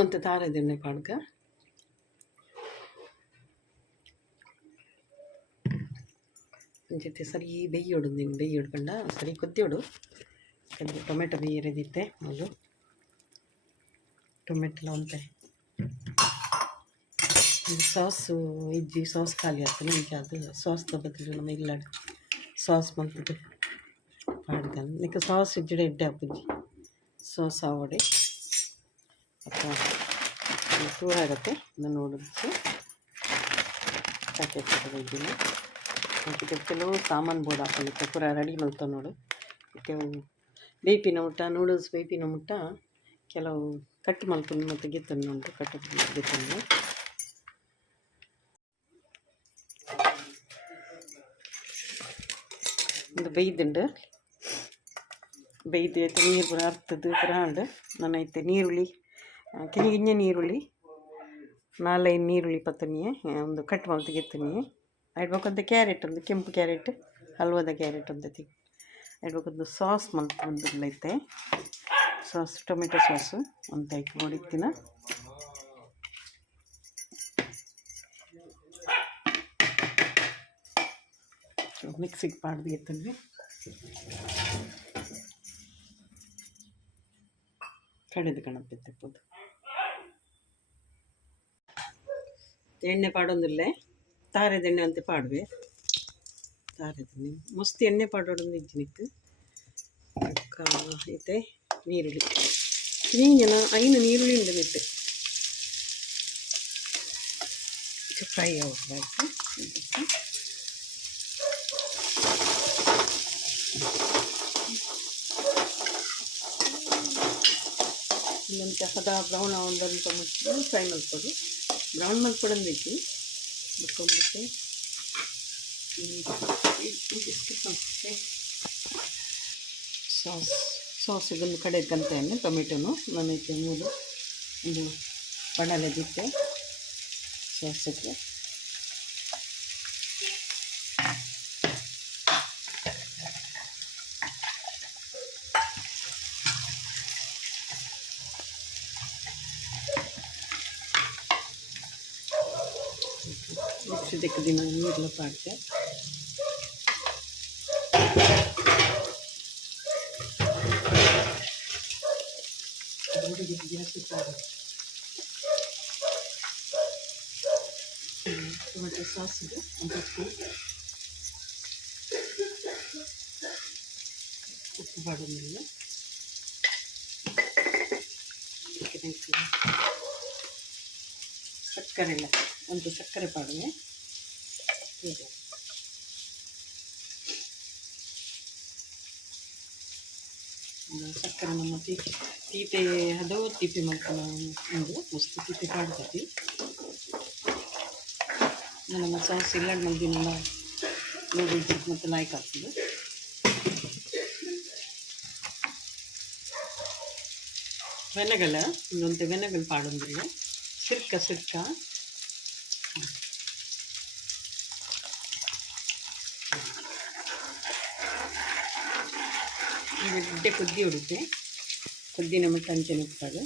ಒಂದು ತಾರದ ಎಣ್ಣೆ ಪಾಡ್ಕ ಜೊತೆ ಸರಿ ಬೆಯ್ಯೋಡು ನೀನು ಬೆಯ್ಯೋಡ್ಕಂಡ ಸರಿ ಕೊದ್ಯೋಡು ಕದ್ದಿ ಟೊಮೆಟೊ ಬೇಯರದಿತ್ತೆ ಅದು ಟೊಮೆಟೊ ಅಂತೆ ಸಾಸು ಇಜ್ಜಿ ಸಾಸ್ ಖಾಲಿ ಆಗ್ತದೆ ನಿಮಗೆ ಅದು ಸಾಸ್ ಬದಲು ನಮ್ಮ ಇಲ್ಲ ಸಾಸ್ ಮಲ್ತದೆ ಪಾಡ್ದಾನೆ ನಿಕ್ಕೆ ಸಾಸ್ ಇಜ್ಜಡೆ ಎಡ್ಡೆ ಹಾಪುಜಿ ಸಾಸ್ ಆವಡೆ ಅಥವಾ ಟೂರ್ ಆಗುತ್ತೆ ಅದನ್ನು ನೋಡಿಸಿ ಪ್ಯಾಕೆಟ್ ತಗೊಂಡಿದ್ದೀನಿ ಅದಕ್ಕೆ ಕೆಲವು ಸಾಮಾನು ಬೋರ್ಡ್ ಹಾಕೊಳ್ಳಿಕ್ಕೆ ಪೂರ ರೆಡಿ ಮಲ್ತಾವೆ ನೋಡು ಕೆಲವು ಬೇಯ್ಪಿನ ಊಟ ನೂಡಲ್ಸ್ ಬೇಯ್ಪಿನ ಊಟ ಕೆಲವು ಕಟ್ ಮಲ್ಕೊಂಡು ಮತ್ತು ಗೆತ್ತನ್ನು ಉಂಟು ಕಟ್ಟು ಗೆತ್ತನ್ನು ಒಂದು ಬೇಯ್ದುಂಡು ಬೇಯ್ದು ಐತೆ ನೀರು ಪೂರ ಅರ್ತದ್ದು ಪೂರ ಉಂಡು ನಾನು ಐತೆ ನೀರುಳ್ಳಿ ಕೆನಿಗಿಂಜ ನೀರುಳ್ಳಿ 4-5 ನೀರುಳ್ಳಿ ಪತ್ತನಿಯೇ ಒಂದು ಕಟ್ ಮಲ್ತು ಗೆತ್ತನಿಯೇ ಆಡ್ಬೇಕಂತ ಕ್ಯಾರೆಟ್ ಒಂದು ಕೆಂಪು ಕ್ಯಾರೆಟ್ ಹಲ್ವದ ಕ್ಯಾರೆಟ್ ಅಂತ ಆಡ್ಬೇಕಂದು ಸಾಸ್ ಮಲ್ತು ಒಂದು ಐತೆ ಸಾಸ್ ಟೊಮೆಟೊ ಸಾಸು ಅಂತ ಐತೆ ನೋಡಿಕ್ತಿನ ಮಿಕ್ಸಿಗೆ ಪಾಡ್ದು ಗೆತ್ತಂದ್ರೆ ಕಡೆದು ಕಣಪ್ಪೆತ್ತಪ್ಪದು ಎಣ್ಣೆ ಪಾಡೊಂದಿಲ್ಲೇ ತಾರೆದ ಎಣ್ಣೆ ಅಂತ ಪಾಡುವೆ ತಾರೆದೆಣ್ಣೆ ಮಸ್ತ್ ಎಣ್ಣೆ ಪಾಡೋಡೊಂದು ಇಜ್ಜಿನಿಕ್ಕೆ ಐತೆ ನೀರುಳ್ಳಿ ಜನ 5 ನೀರುಳ್ಳಿ ಉಂಡು ಬಿಟ್ಟು ಫ್ರೈ ಆಗಬೇಕು ಇನ್ನೊಂದು ಹದ ಬ್ರೌನ್ ಆವಂದಂತ ಮುಚ್ಚಿ ಫ್ರೈ ಮಾಡ್ಬೋದು ಬ್ರೌನ್ ಮಾಡ್ಕೊಡೋದೈತಿ ಬಿಟ್ಕೊಂಡ್ಬಿಟ್ಟು ಸಾಸ್ ಇದನ್ನು ಕಡೆ ಕಂತೇನೆ ಟೊಮೆಟೊನು ನಾನೈತೆ 3 ಒಂದು ಬಣಲೆದಿಟ್ಟೆ ಸಾಸಿಗೆ ಮಿಕ್ಸಿ ದಿನ ನೀರೆಲ್ಲ ಪಾಡ್ತೆ ಟೊಮೆಟೊ ಸಾಸಿಗೆ ಒಂದು ಉಪ್ಪು ಪಾಡೋದಿಲ್ಲ ಸಕ್ಕರೆ ಇಲ್ಲ ಒಂದು ಸಕ್ಕರೆ ಪಾಡುವೆ ಹೀಗೆ ಸಕ್ಕರೆ ನಮ್ಮ ತೀಟೆ ಹದವು ತೀಪೆ ಮಾಡ್ಕೊಂಡು ಒಂದು ಮಸ್ತ್ ತೀಟೆ ಪಾಡ್ತೈತಿ ನಮ್ಮ ಸಾಸ್ ಇಲ್ಲ ಮಲ್ದಿನೆಲ್ಲ ನೂಡಲ್ಸ್ ಮತ್ತು ಲಾಯ್ಕ್ ಆಗ್ತದೆ ವೆನಗಲ ಇನ್ನೊಂದು ವೆನಗಲ್ ಪಾಡೊಂದಿಲ್ಲ ಸಿರ್ಕ ಗಡ್ಡೆ ಕುದ್ದಿ ಹೊಡಿತೆ ಕುದ್ದಿನ ಮತ್ತು ಅಂಚನೆ ಇರ್ತಾರೆ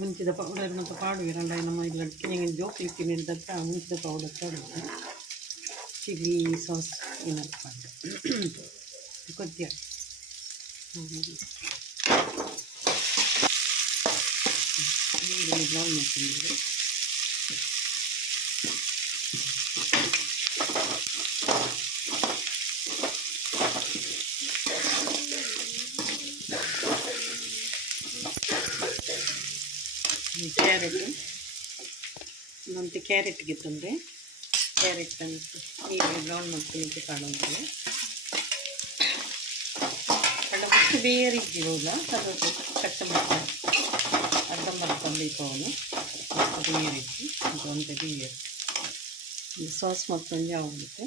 ಮುಂಚಿದ ಪೌಡರ್ ಮತ್ತು ಪಾಡುವೆ ರಂಡಾಯಿ ನಮ್ಮ ಇಲ್ಲ ಕೆಳಗೆ ಜೋಕ್ಲಿ ತಿನ್ನಿದ್ದಕ್ಕ ಮುಂಚಿದ ಪೌಡರ್ ಪಾಡುತ್ತೆ ಚಿಲ್ಲಿ ಸಾಸ್ ಏನಾದ್ರು ಪಾಡು ಕೊದ್ದಿ ಬ್ರೌನ್ ಮಾಡ್ತೀನಿ ಕ್ಯಾರೆಟ್ ಇನ್ನೊಂದು ಕ್ಯಾರೆಟ್ಗೆ ತಂದರೆ ಕ್ಯಾರೆಟ್ ನೀರಿಗೆ ಬ್ರೌನ್ ಮಾಡ್ತೀನಿ ಕಾಣೋದಿಲ್ಲ ಕಡಬಟ್ಟು ಬೇರೆ ಇದ್ದೀವಲ್ಲ ಅದು ಕಟ್ಟ ಮಾಡ್ತಾರೆ ಅರ್ಧಂಬರ್ಧ ಪವನು ಅದು ನೀರಿಕ್ಕಿ ಒಂದು ಬೇರೆ ಸಾಸ್ ಮತ್ತೊಂದು ಆಗುತ್ತೆ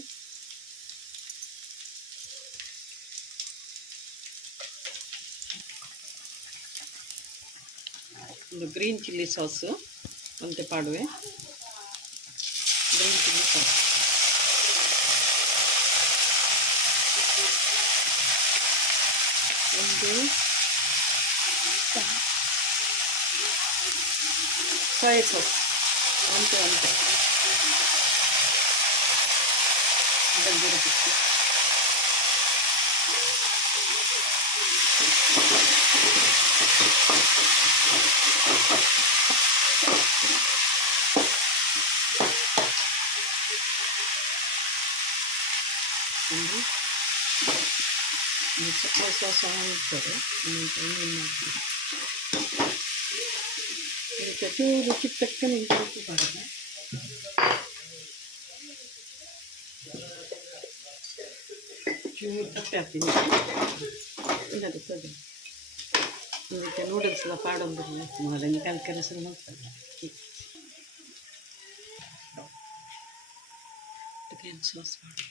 ಒಂದು ಗ್ರೀನ್ ಚಿಲ್ಲಿ ಸಾಸು ಅಂತ ಪಾಡುವೆ green chilli sauce soya sauce ಅಂತೆ ಅಂತೆ దగ్గరకు ಸಾಸ್ ಹಾಕ್ತಾರೆ ಇದಕ್ಕೆ ಚೂರು ಚಿಕ್ಕಕ್ಕನೆ ಉಪ್ಪು ಬರುತ್ತೆ ಚೂರು ತಪ್ಪೆ ಹಾಕ್ತೀನಿ ಇಲ್ಲದು ಸರಿ ಇದಕ್ಕೆ ನೂಡಲ್ಸ್ ಎಲ್ಲ ಪಾಡೊಂದಿರಲಿಲ್ಲ ಸುಮಾರು ಕೆಲಸ ಮಾಡ್ತಾರೆ ಗ್ರೀನ್ ಸಾಸ್ ಮಾಡಿ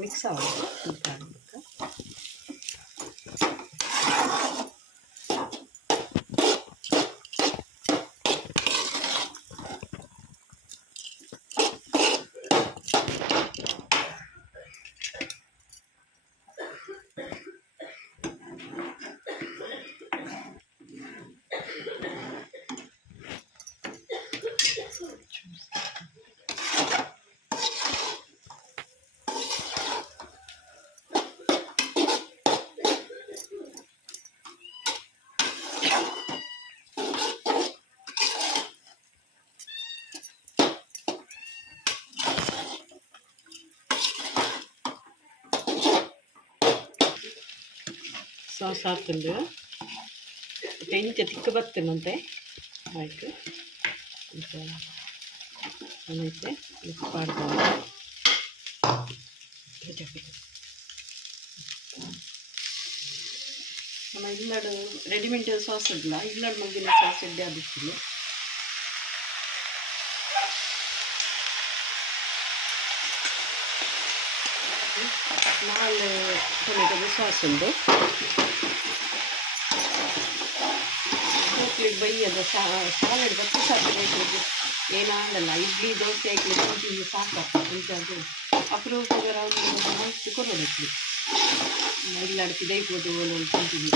ಮಿಕ್ಸ್ ಆಗೋದು ಸಾಸ್ ಹಾಕ್ಕೊಂಡು ಇಂಚ ತಿಕ್ಕ ಬರ್ತೇನಂತೆ ಆಯಿತು ಅನ್ನೈತೆ ಮಿಕ್ಸ್ ಮಾಡ್ಕೊಂಡು ನಮ್ಮ ಇಲ್ಲಡು ರೆಡಿಮೇಡ್ ಸಾಸ್ ಇಲ್ಲ ಇಲ್ಲಡು ಮಗಿನ ಸಾಸ್ ಎಡ್ಡೆ ಆದಿತ್ತಿಲ್ಲ ನಾಳೆ ಟೊಮೆಟೊದ ಸಾಸ್ ಉಂಟು ಹೋಟ್ಲಿಗೆ ಬೈಯದ ಸಾಲಡ್ ಬತ್ತು ಸಾಕು ಏನಾಗಲ್ಲ ಇಡ್ಲಿ ದೋಸೆ ಹಾಕಿ ಸಾಕಾಗ್ತದೆ ಅದು ಅಪರೂಪದ ಮಸ್ತ್ ಕೊಡೋದಕ್ಕೆ ಇಲ್ಲ ಅಡಿಕೆ ದೈಬೋದು ತಿಂತೀನಿ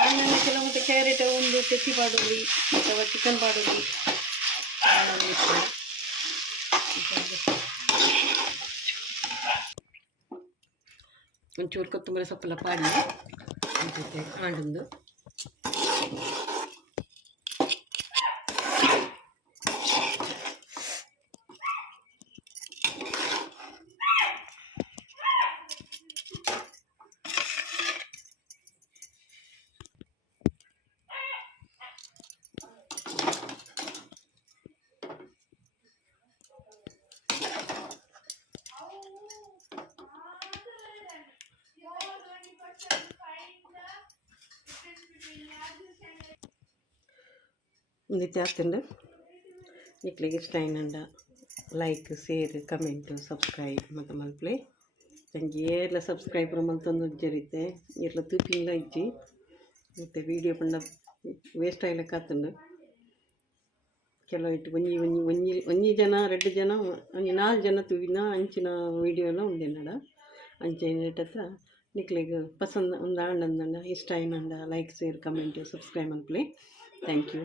ಆಮೇಲೆ ಕೆಲವೊಂದು ಕ್ಯಾರೆಟ್ ಒಂದು ತೆತ್ತಿ ಪಾಡೋದು ಅಥವಾ ಚಿಕನ್ ಪಾಡೋದು ಒಂಚೂರು ಕೊತ್ತಂಬರಿ ಸೊಪ್ಪೆಲ್ಲ ಪಾಡಿ ಜೊತೆ ಕಾಂಡೊಂದು ಇದು ಆಗ್ತಂಡು ಇಟ್ಲಿಗೆ ಇಷ್ಟ ಏನಂಡ ಲೈಕ್ ಶೇರ್ ಕಮೆಂಟ್ ಸಬ್ಸ್ಕ್ರೈಬ್ ಮತ್ತು ಮಲ್ಪಲೆ ನನಗೆ ಎಲ್ಲ ಸಬ್ಸ್ಕ್ರೈಬರ್ ಮಲ್ತೊಂದು ಜರಿತೆ ಎಲ್ಲ ತೂಪಿಂಗ್ಲ ಇಜ್ಜಿ ಮತ್ತು ವೀಡಿಯೋ ಪಂಡ ವೇಸ್ಟ್ ಆಗ್ಲಿಕ್ಕೆ ಆತಂಡು ಕೆಲವು ಇಟ್ಟು ಒಂಜಿ ಜನ 2 ಜನ ಒಂಜಿ 4 ಜನ ತೂವಿನ ಅಂಚಿನ ವೀಡಿಯೋ ಎಲ್ಲ ಉಂಡೆನಡ ಅಂಚೆ ಹತ್ರ ನಿಕ್ಲಿಗೆ ಪಸಂದ್ ಒಂದು ಆಂಡಂದ ಇಷ್ಟ ಏನಂಡ ಲೈಕ್ ಶೇರ್ ಕಮೆಂಟ್ ಸಬ್ಸ್ಕ್ರೈಬ್ ಮಲ್ಪಲೆ ಥ್ಯಾಂಕ್ ಯು.